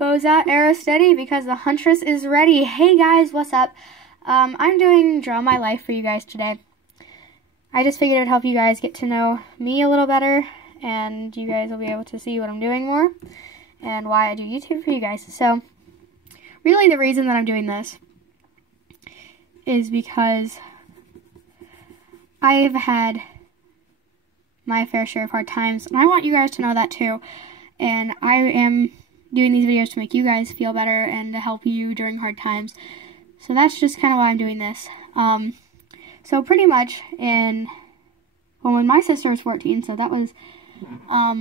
Boza arrow steady because the huntress is ready. Hey guys, what's up? I'm doing Draw My Life for you guys today. I just figured it would help you guys get to know me a little better, and you guys will be able to see what I'm doing more and why I do YouTube for you guys. So, really the reason that I'm doing this is because I've had my fair share of hard times, and I want you guys to know that too. And I am doing these videos to make you guys feel better and to help you during hard times. So that's just kind of why I'm doing this. So pretty much when my sister was 14, so that was a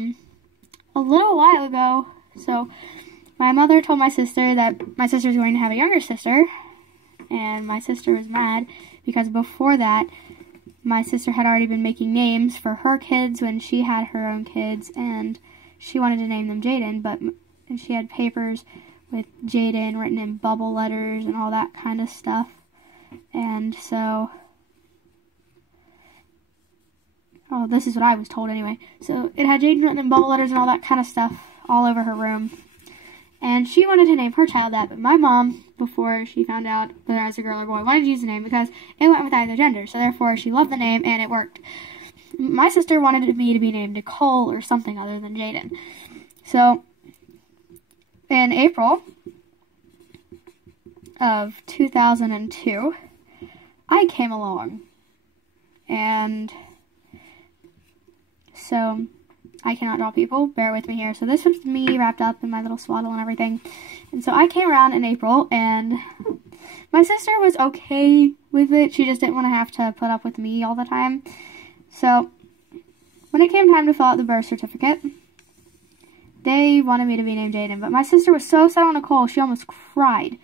little while ago. So my mother told my sister that my sister was going to have a younger sister, and my sister was mad because before that, my sister had already been making names for her kids when she had her own kids, and she wanted to name them Jaden, and she had papers with Jaden written in bubble letters and all that kind of stuff. And so, this is what I was told anyway. So it had Jaden written in bubble letters and all that kind of stuff all over her room. And she wanted to name her child that, but my mom, before she found out that I was a girl or boy, wanted to use the name because it went with either gender. So therefore, she loved the name and it worked. My sister wanted me to be named Nicole or something other than Jaden. So in April of 2002, I came along, and so I cannot draw people, bear with me here. So this was me wrapped up in my little swaddle and everything, and so I came around in April, and my sister was okay with it. She just didn't want to have to put up with me all the time. So when it came time to fill out the birth certificate, they wanted me to be named Jaden, but my sister was so set on Nicole, she almost cried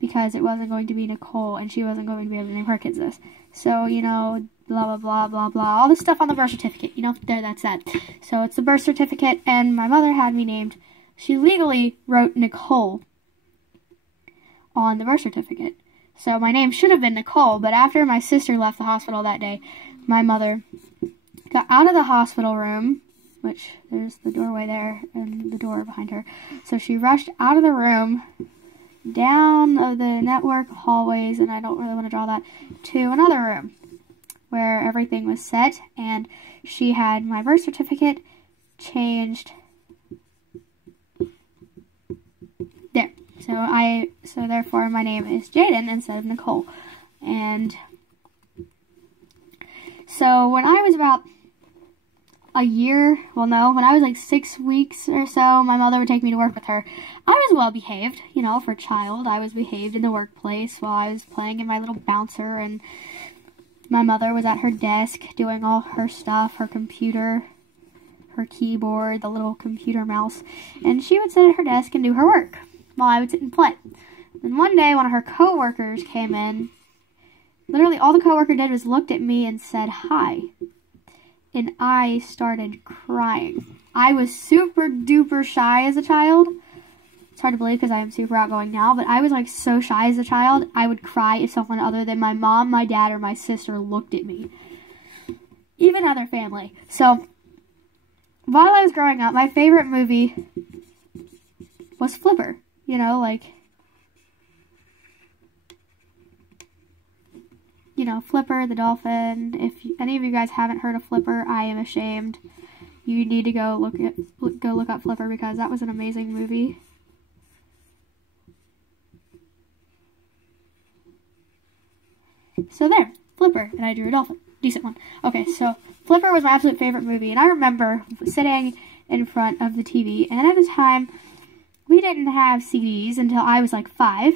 because it wasn't going to be Nicole, and she wasn't going to be able to name her kids this. So, you know, blah, blah, blah, blah, blah, all the stuff on the birth certificate, you know, there, that's that. So it's the birth certificate, and my mother had me named, she legally wrote Nicole on the birth certificate. So my name should have been Nicole, but after my sister left the hospital that day, my mother got out of the hospital room, which there's the doorway there and the door behind her. So she rushed out of the room, down the network hallways, and I don't really want to draw that, to another room where everything was set, and she had my birth certificate changed there. So therefore my name is Jaden instead of Nicole. And so when I was about when I was like 6 weeks or so, my mother would take me to work with her. I was well behaved, you know, for a child. I was behaved in the workplace while I was playing in my little bouncer, and my mother was at her desk doing all her stuff, her computer, her keyboard, the little computer mouse, and she would sit at her desk and do her work while I would sit and play. Then one day, one of her co-workers came in. Literally, all the co-worker did was looked at me and said, "Hi." And I started crying. I was super duper shy as a child. It's hard to believe because I am super outgoing now, but I was like so shy as a child, I would cry if someone other than my mom, my dad, or my sister looked at me. Even other family. So, while I was growing up, my favorite movie was Flipper. You know, like, you know, Flipper the dolphin. If any of you guys haven't heard of Flipper, I am ashamed. You need to go look up Flipper because that was an amazing movie. So there, Flipper, and I drew a dolphin. Decent one. Okay, so Flipper was my absolute favorite movie, and I remember sitting in front of the TV, and at the time, we didn't have CDs until I was like 5.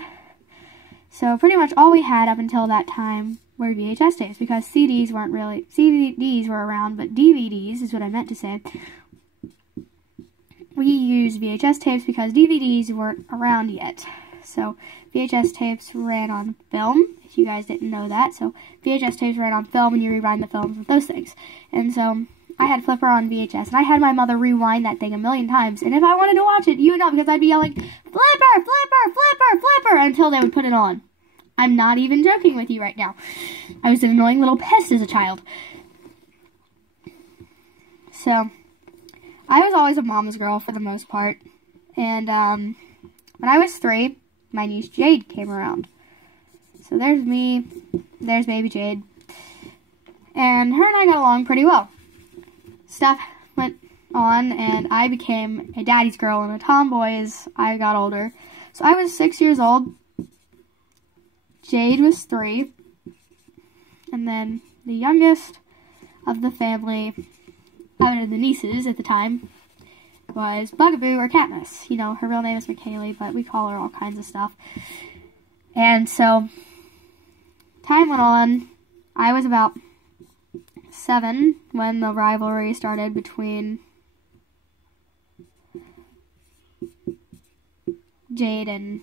So pretty much all we had up until that time were VHS tapes, because CDs weren't really, CDs were around, but DVDs is what I meant to say. We used VHS tapes because DVDs weren't around yet. So VHS tapes ran on film, if you guys didn't know that. So VHS tapes ran on film, and you rewind the films with those things. And so I had Flipper on VHS, and I had my mother rewind that thing a million times. And if I wanted to watch it, you would know, because I'd be yelling, "Flipper, Flipper, Flipper, Flipper," until they would put it on. I'm not even joking with you right now. I was an annoying little pest as a child. So I was always a mama's girl for the most part. And when I was 3, my niece Jade came around. So there's me, there's baby Jade. And her and I got along pretty well. Stuff went on, and I became a daddy's girl and a tomboy as I got older. So I was 6 years old. Jade was 3. And then the youngest of the family, out of the nieces at the time, was Bugaboo or Katniss. You know, her real name is McKaylee, but we call her all kinds of stuff. And so, time went on. I was about 7 when the rivalry started between Jade and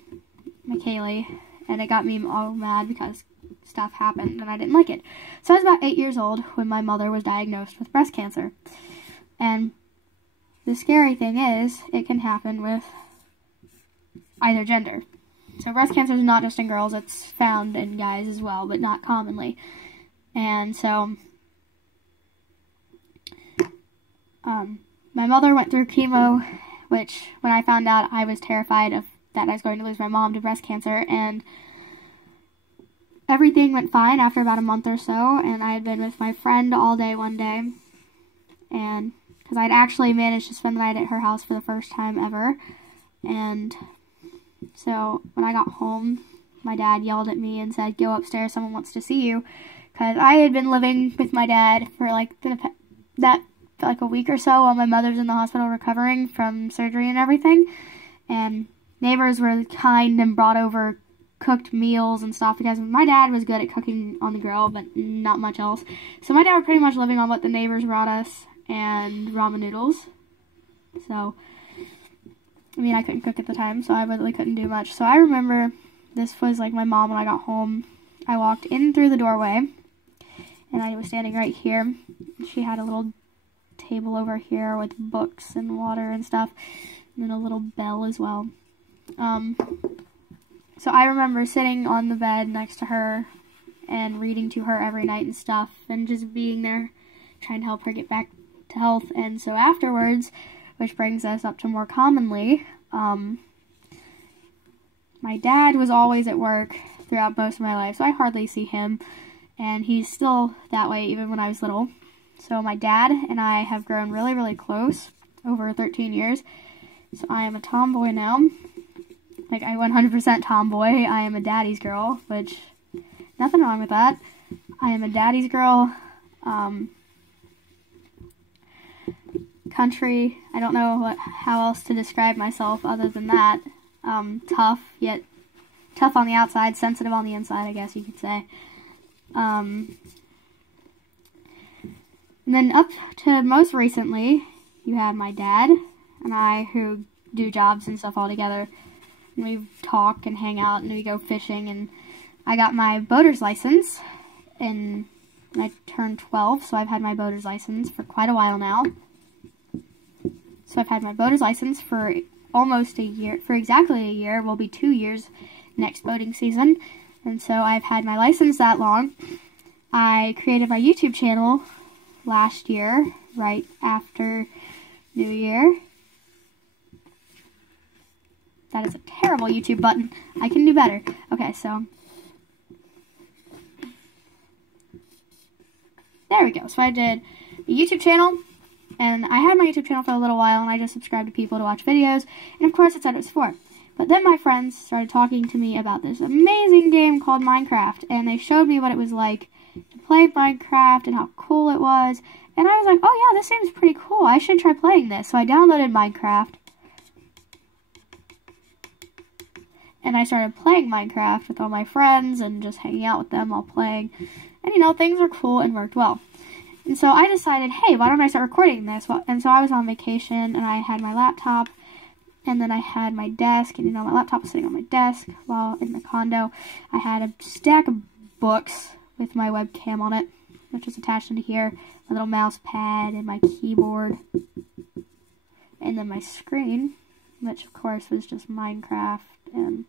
McKaylee, and it got me all mad because stuff happened and I didn't like it. So I was about 8 years old when my mother was diagnosed with breast cancer. And the scary thing is, it can happen with either gender. So breast cancer is not just in girls, it's found in guys as well, but not commonly. And so, my mother went through chemo, which when I found out, I was terrified of that I was going to lose my mom to breast cancer, and everything went fine after about a month or so, and I had been with my friend all day one day, and because I'd actually managed to spend the night at her house for the first time ever, and so when I got home, my dad yelled at me and said, "Go upstairs, someone wants to see you," because I had been living with my dad for like a week or so while my mother was in the hospital recovering from surgery and everything, and neighbors were kind and brought over cooked meals and stuff because my dad was good at cooking on the grill, but not much else. So my dad was pretty much living on what the neighbors brought us and ramen noodles. So, I mean, I couldn't cook at the time, so I really couldn't do much. So I remember this was like my mom when I got home. I walked in through the doorway, and I was standing right here. She had a little table over here with books and water and stuff, and then a little bell as well. So I remember sitting on the bed next to her and reading to her every night and stuff, and just being there trying to help her get back to health. And so afterwards, which brings us up to more commonly, my dad was always at work throughout most of my life, so I hardly see him, and he's still that way even when I was little. So my dad and I have grown really, really close over 13 years. So I am a tomboy now. Like, I 100% tomboy. I am a daddy's girl, which, nothing wrong with that. I am a daddy's girl. Country. I don't know how else to describe myself other than that. Tough, yet tough on the outside, sensitive on the inside, I guess you could say. And then up to most recently, you have my dad and I who do jobs and stuff all together. And we talk and hang out and we go fishing. And I got my boater's license when I turned 12, so I've had my boater's license for quite a while now. So I've had my boater's license for almost a year, for exactly a year. Will be 2 years next boating season. And so I've had my license that long. I created my YouTube channel last year, right after New Year. That is a terrible YouTube button. I can do better. Okay, so there we go. So I did a YouTube channel, and I had my YouTube channel for a little while, and I just subscribed to people to watch videos, and of course it said it was for. But then my friends started talking to me about this amazing game called Minecraft, and they showed me what it was like to play Minecraft and how cool it was, and I was like, oh yeah, this seems pretty cool. I should try playing this. So I downloaded Minecraft, and I started playing Minecraft with all my friends and just hanging out with them while playing. And, you know, things were cool and worked well. And so I decided, hey, why don't I start recording this? And so I was on vacation, and I had my laptop, and then I had my desk, and, you know, my laptop was sitting on my desk while in the condo. I had a stack of books with my webcam on it, which was attached into here, my little mouse pad and my keyboard, and then my screen, which, of course, was just Minecraft and,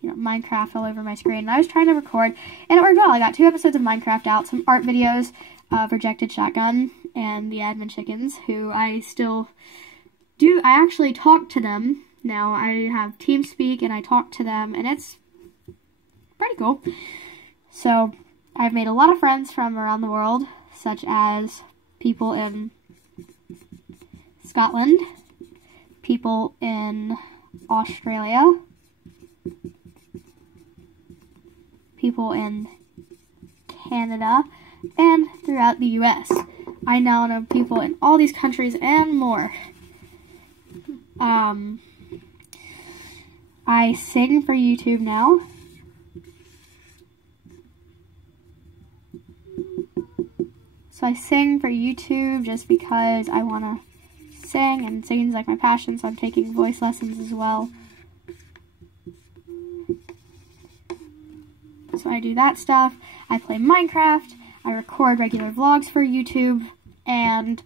you know, Minecraft all over my screen. And I was trying to record, and it worked well. I got 2 episodes of Minecraft out, some art videos of Rejected Shotgun and the Admin Chickens, who I still actually talk to them now. I have TeamSpeak and I talk to them, and it's pretty cool. So I've made a lot of friends from around the world, such as people in Scotland, people in Australia, people in Canada, and throughout the US. I now know people in all these countries and more. I sing for YouTube now. So I sing for YouTube just because I want to sing, and singing's like my passion, so I'm taking voice lessons as well. So I do that stuff. I play Minecraft. I record regular vlogs for YouTube, and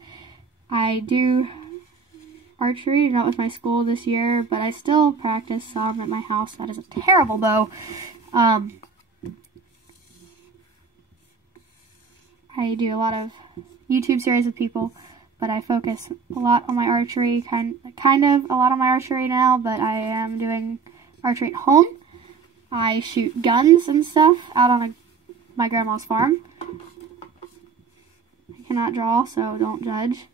I do archery, not with my school this year, but I still practice some at my house. That is a terrible bow. I do a lot of YouTube series with people, but I focus a lot on my archery, kind of a lot on my archery now, but I am doing archery at home. I shoot guns and stuff out on my grandma's farm. I cannot draw, so don't judge.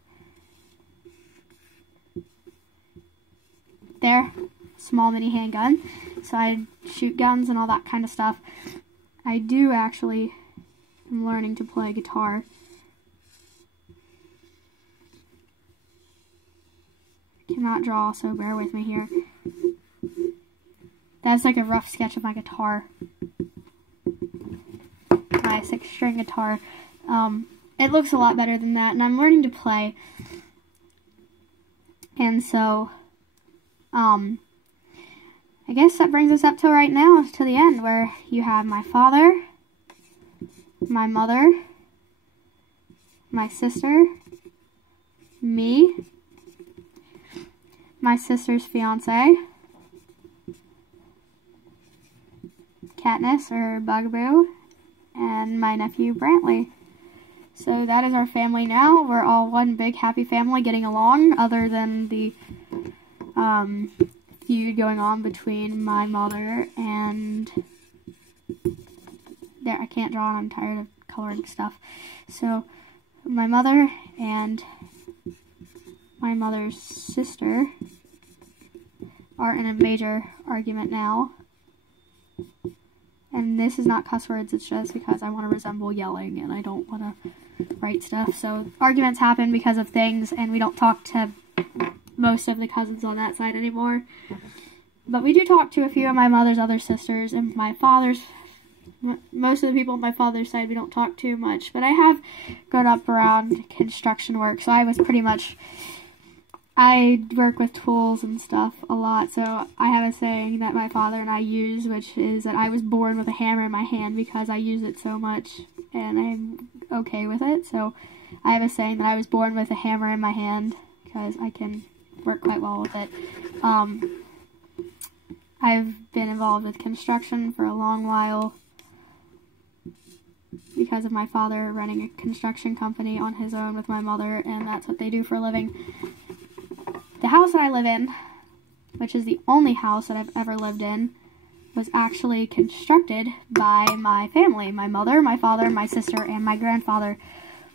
There, small mini handgun. So I shoot guns and all that kind of stuff. I do actually am learning to play guitar. I cannot draw, so bear with me here. That's like a rough sketch of my guitar. My 6-string guitar. It looks a lot better than that, and I'm learning to play. And so, I guess that brings us up to right now, to the end, where you have my father, my mother, my sister, me, my sister's fiance, Katniss, or Bugaboo, and my nephew, Brantley. So that is our family now. We're all one big happy family getting along, other than the feud going on between my mother and... There, I can't draw and I'm tired of coloring stuff. So, my mother and my mother's sister are in a major argument now. And this is not cuss words, it's just because I want to resemble yelling and I don't want to write stuff. So arguments happen because of things, and we don't talk to most of the cousins on that side anymore. But we do talk to a few of my mother's other sisters, and my father's, most of the people on my father's side we don't talk to much. But I have grown up around construction work, so I was pretty much... I work with tools and stuff a lot, so I have a saying that my father and I use, which is that I was born with a hammer in my hand because I use it so much, and I'm okay with it. So I have a saying that I was born with a hammer in my hand because I can work quite well with it. I've been involved with construction for a long while because of my father running a construction company on his own with my mother, and that's what they do for a living. The house that I live in, which is the only house that I've ever lived in, was actually constructed by my family. My mother, my father, my sister, and my grandfather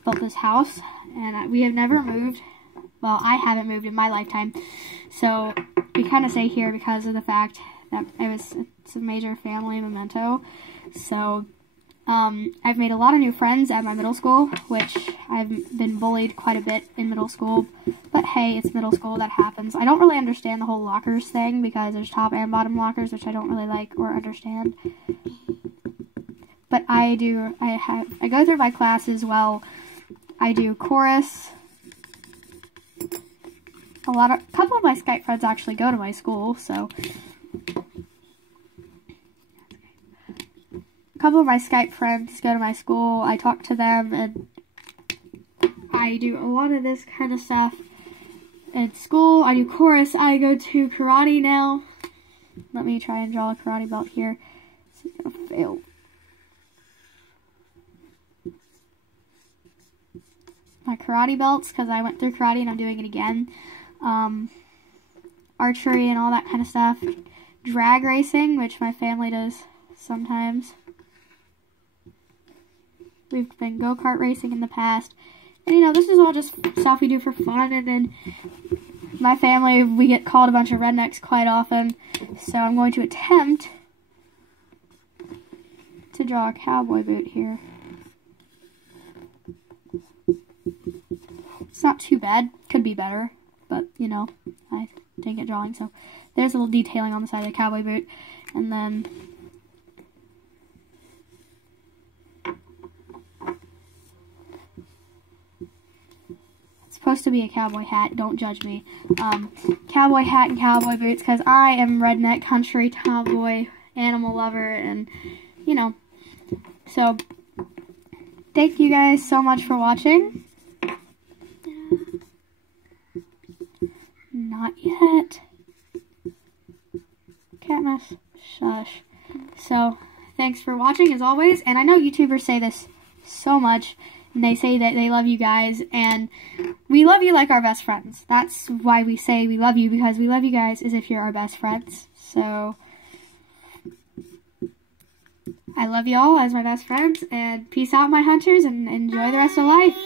built this house, and we have never moved. Well, I haven't moved in my lifetime, so we kind of stay here because of the fact that it's a major family memento. So I've made a lot of new friends at my middle school, which I've been bullied quite a bit in middle school. But hey, it's middle school, that happens. I don't really understand the whole lockers thing because there's top and bottom lockers, which I don't really like or understand. But I go through my classes well. I do chorus. A couple of my Skype friends actually go to my school, so... A couple of my Skype friends go to my school. I talk to them, and I do a lot of this kind of stuff. At school, I do chorus. I go to karate now. Let me try and draw a karate belt here. This is gonna fail. My karate belts, because I went through karate and I'm doing it again. archery and all that kind of stuff. Drag racing, which my family does sometimes. We've been go-kart racing in the past. And, you know, this is all just stuff we do for fun. And then my family, we get called a bunch of rednecks quite often. So I'm going to attempt to draw a cowboy boot here. It's not too bad. Could be better. But, you know, I didn't get drawing. So there's a little detailing on the side of the cowboy boot. And then supposed to be a cowboy hat. Don't judge me. Cowboy hat and cowboy boots, because I am redneck country tomboy animal lover, and you know. So thank you guys so much for watching. Not yet. Cat mess. Shush. So thanks for watching as always, and I know YouTubers say this so much. And they say that they love you guys, and we love you like our best friends. That's why we say we love you, because we love you guys as if you're our best friends. So, I love y'all as my best friends, and peace out, my hunters, and enjoy the rest of life.